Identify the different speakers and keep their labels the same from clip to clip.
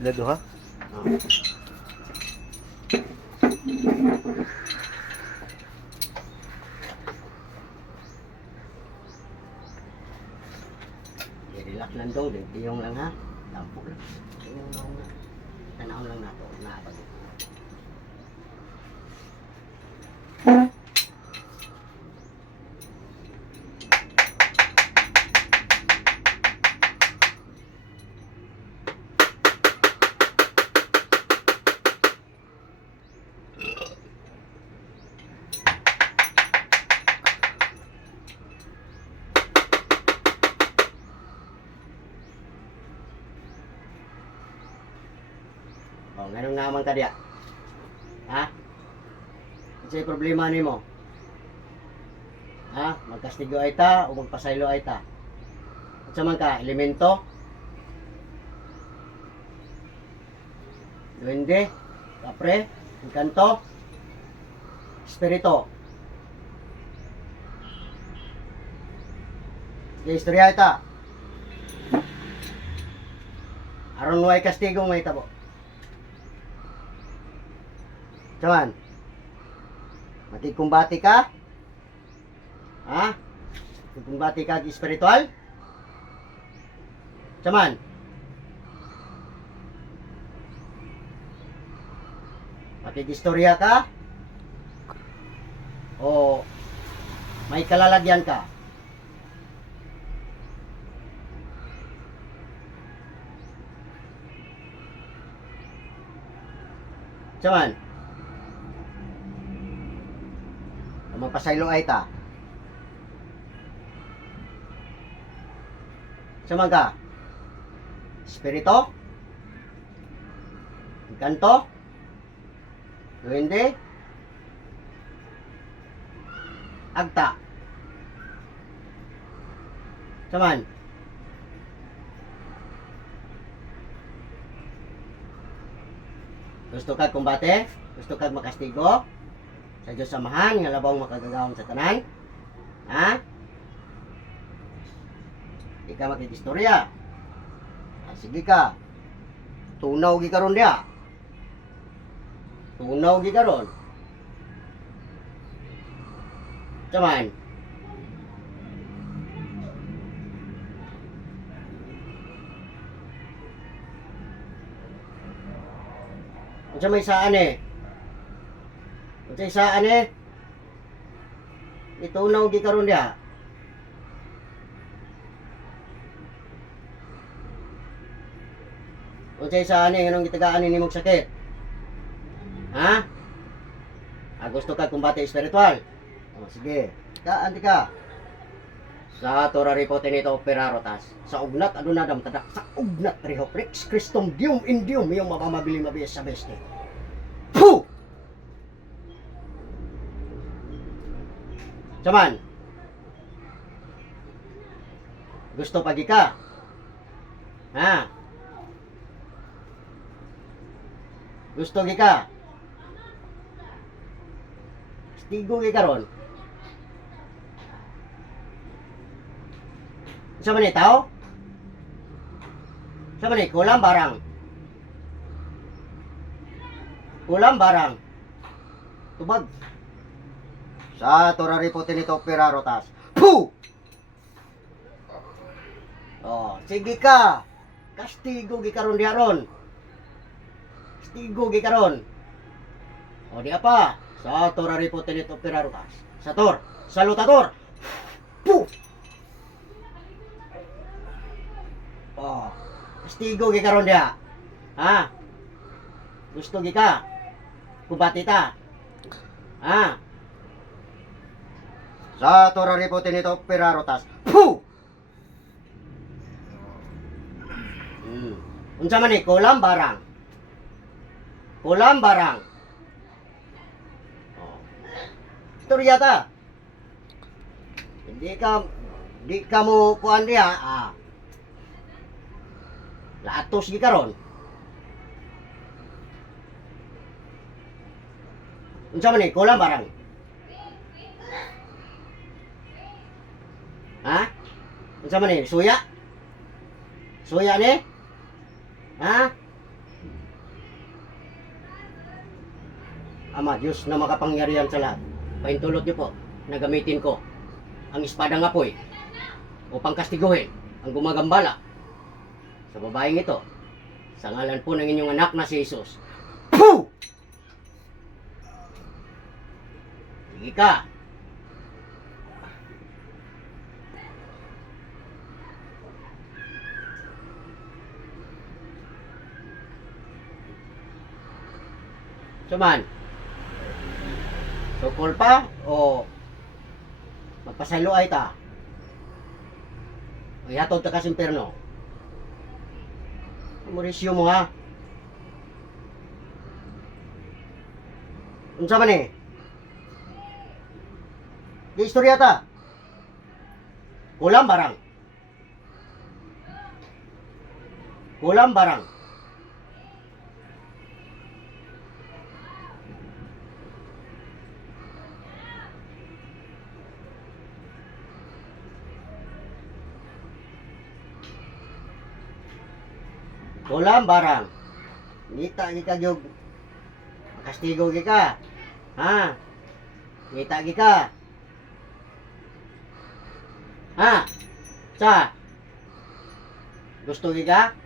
Speaker 1: lên Lado ha?
Speaker 2: Oh. Relax lang daw, di yung lang ha. Dampo lang. Tanawin lang nato, na pa dito. Problema ni mo. Ha? Magkastigo ay ta o magpasaylo ay ta. At sa ka, elemento? Duwende? Kapre? Encanto? Espiritu? Sige, istorya ita. Aron way kastigo may tabo. Saman? Matikumbati ka? Ha? Matikumbati ka espiritual? Saman? Makigistorya ka? O may kalalagyan ka? Saman? Mapasaylo ay ta. Saman ka? Espiritu? Encanto? Duwende? Agta? Saman? Gusto ka kumbate? Gusto ka makastigo? Sa Diyos samahan, nga labaw makagagawang sa tanan? Ha? Di ka. Ah, sige ka. Tunaw gi karon dia. Tunaw gi karon. Saman. Unsa may saan eh? Unsa saan eh? Itunaw gi karon dia. Unsay sa ani anong gitagaan ni nimong sakit? Ha? Ah, ka kumbate espiritual? Oh, sige. Ka anti ka. Sa Torah ripote nito operarotas. Sa ugnat aduna dam tadak sa ugnat rehoprix Christum dium in dium yung mapamabili mabiyas sa beste. Puh! Saman. Gusto pagi ka? Ha? Gusto gi ka? Stigo gi karon. Sa man tao? Sa man kulang barang. Kulang barang. Tubag. Sa Torah ripote nito perarotas. Puh! Oh, sige ka. Kastigo gi karon diaron. Kastigo gi karon. O di apa? Sa Torah ripote nito perarotas. Sa Tor, salutator. Puh! Oh, kastigo gi karon dia. Ha? Gusto gi ka? Kubati ta. Ha? Sa Torah ripote nito perarotas. Puh! Hmm. Unsa man ni kulam barang? Kulam barang. Oh. Istorya ta. Hindi ka di ka mo kuan diha. Ah. Latos gi karon. Unsa man ni kulam barang? Ha? Unsa man ni? Suya? Suya ni? Ha? Ama, Diyos na makapangyarihan sa lahat. Paintulot niyo po na gamitin ko ang espadang apoy upang kastiguhin ang gumagambala sa babaeng ito sa ngalan po ng inyong anak na si Jesus. Pooh! Sige ka! Saman? Sukol pa o magpasaylo ay ta? O yatod ta kasi perno? Mauricio mo ha? Unsa man eh? Di istorya ta. Kulang barang. Kulang barang. Kulang barang. Ngita gi ka gyud. Kastigo gi ka. Ha? Ngita gi ka. Ha? Sa? Gusto gi ka?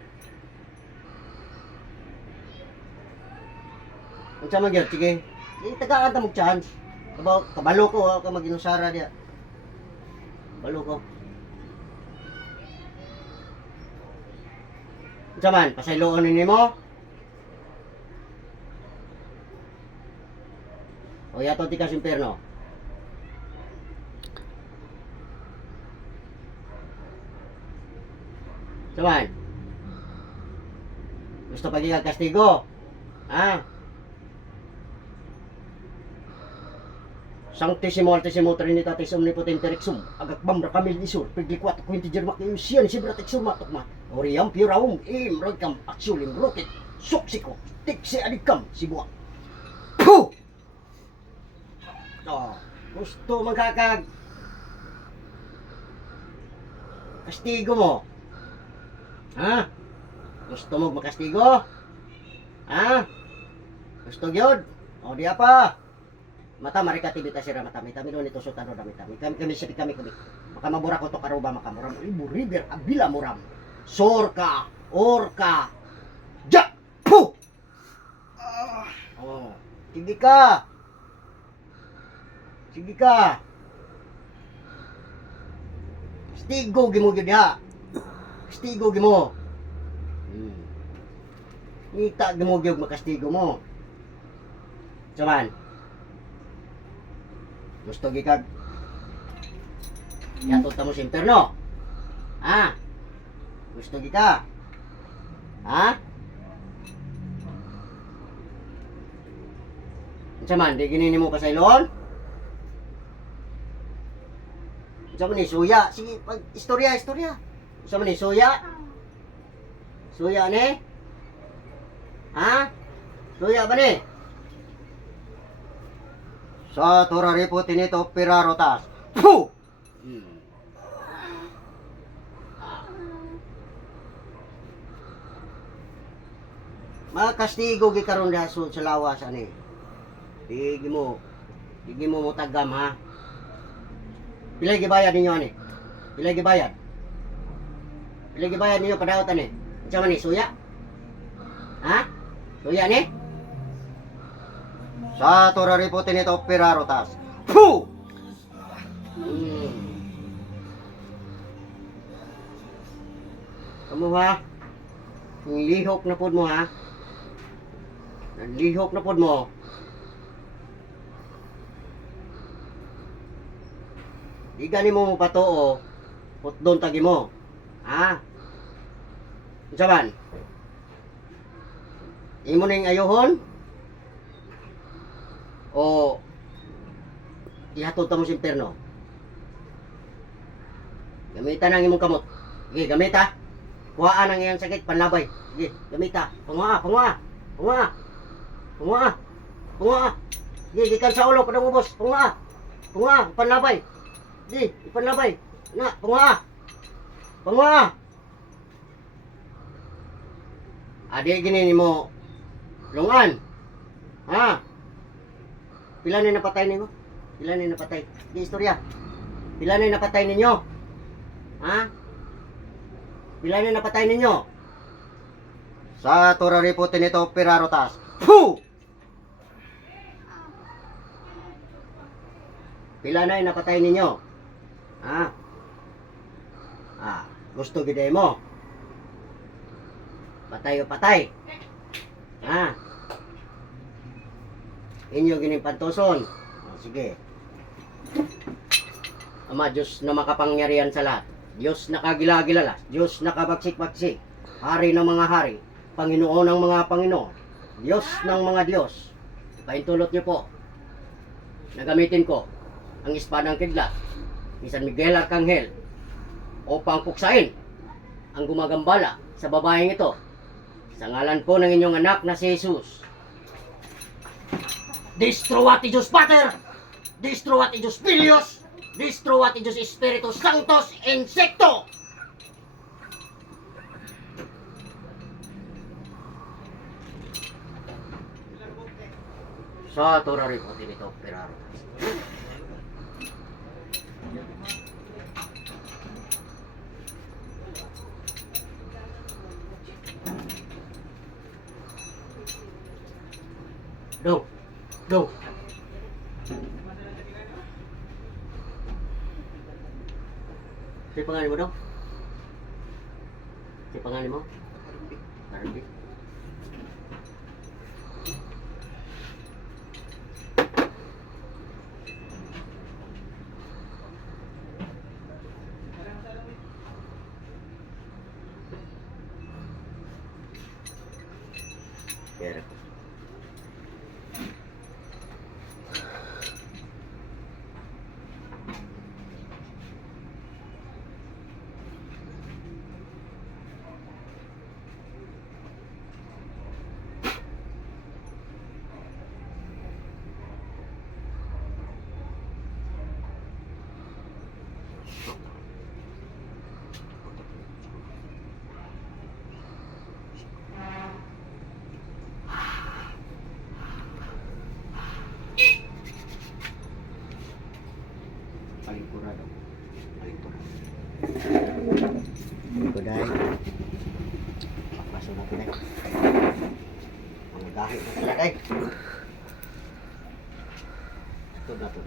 Speaker 2: Unsa man gyud sige. Sige tagaan ta mo chance. Kabalo ko ha, ka maginusara dia. Balo ko. Unsa man pasayloon ni mo? O yato ti ka sa impyerno. Saman. Gusto pa giga kastigo? Ha? Sanctissimo Altissimo Trinitatis Omnipotente Rexum Agakbam Rakamil Isur Piglikwat Quinti Jermak Yusian Sibrat Exum Matukma Oriam Puraum Im Rodkam Aksulim Rotit Suksiko Tiksi Adikam Sibua Puh! Oh, gusto magkakag Kastigo mo Ha? Gusto mo makastigo? Ha? Gusto gyud? O di apa? Mata marika tibita sira mata mita mino nito sutan do damit kami kami kami sabi kami kami. Maka mabura ko to karuba maka muram ibu river abila muram. Sorka orka. Ja! Pu! Oh sige ka! Sige ka! Stigo gimo gyud ha stigo gimo hmm. Ita gimo gyud makastigo mo. Saman gusto gikag yatot mo sa impyerno ha? Gusto gika ha? Unsa man di gini mo pasaylon Unsa man ni suya? Sige pag istorya istorya. Unsa man ni suya? Suya ni? Ha? Suya ba ni sa torari po tinito pirarotas. Puh! Hmm. Makastigo gi karon diha sa lawas ani. Digi mo. Digi mo mo tagam ha. Pila gibayad ninyo ani? Pila gibayad? Pila gibayad ninyo padawat ani? Unsa man ni suya? Ha? Suya ni? Sa torari po tinito pirarotas. Puh! Hmm. Kamu ha? Ang lihok na pod mo ha? Ang lihok na pod mo. Di gani mo patoo. Put doon tagi mo. Ha? Unsa man? Imo ning ayohon? O ihatod ta mo sa impyerno. Gamitan ang imong kamot. Sige, gamita. Kuhaan ang iyang sakit, panlabay. Sige, gamita. Panguha, panguha. Panguha. Panguha. Panguha. Sige, gikan sa ulo, padang ubos. Panguha. Panguha, panlabay. Sige, ipanlabay. Na, panguha. Panguha. Adi gini ni mo lungan. Ha? Pila na napatay nimo? Pila na napatay? Di istorya. Pila na napatay ninyo? Ha? Pila na napatay ninyo? Sa turari po tinito pirarotas. Puh! Pila na napatay ninyo? Ha? Ah, gusto gide mo? Patay o patay? Ha? Inyo gining pantuson. Oh, sige. Ama, Diyos na makapangyarihan sa lahat. Diyos na kagila-gilala. Diyos na kabagsik-bagsik. Hari ng mga hari. Panginoon ng mga Panginoon. Diyos ng mga Diyos. Paintulot niyo po. Nagamitin ko ang espadang kidlat ni San Miguel Arcangel upang puksain ang gumagambala sa babaeng ito sa ngalan po ng inyong anak na si Jesus. Destroati Diyos Pater! Destroati Diyos Filios! Destroati Diyos Espiritu Sanctos Insecto! Sa po tinito, Piraro. Go! Go! Si pangalan mo daw? Si pangalan mo? Arbi.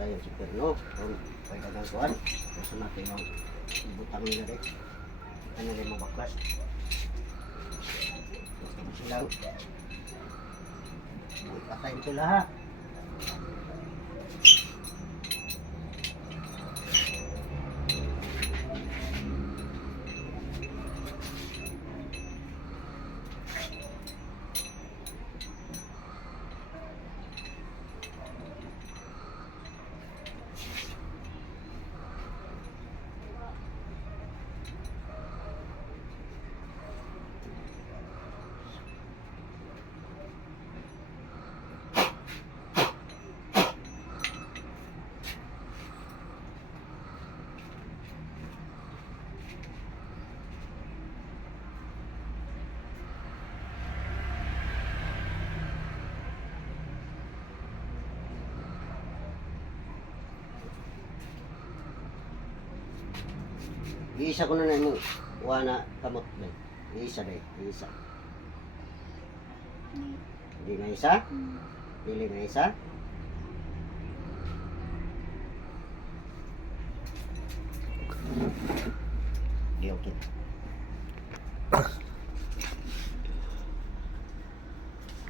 Speaker 2: Ito na to day ang super no. Kung pwede dagang kuhan. Paso na pinang butang nila day. Ano rin mga baklas. Silang. Patay sila ha. Iisa ko na na mo. Wala kamot na. Iisa na. Iisa. Hindi na isa? Dili na isa? Di okay.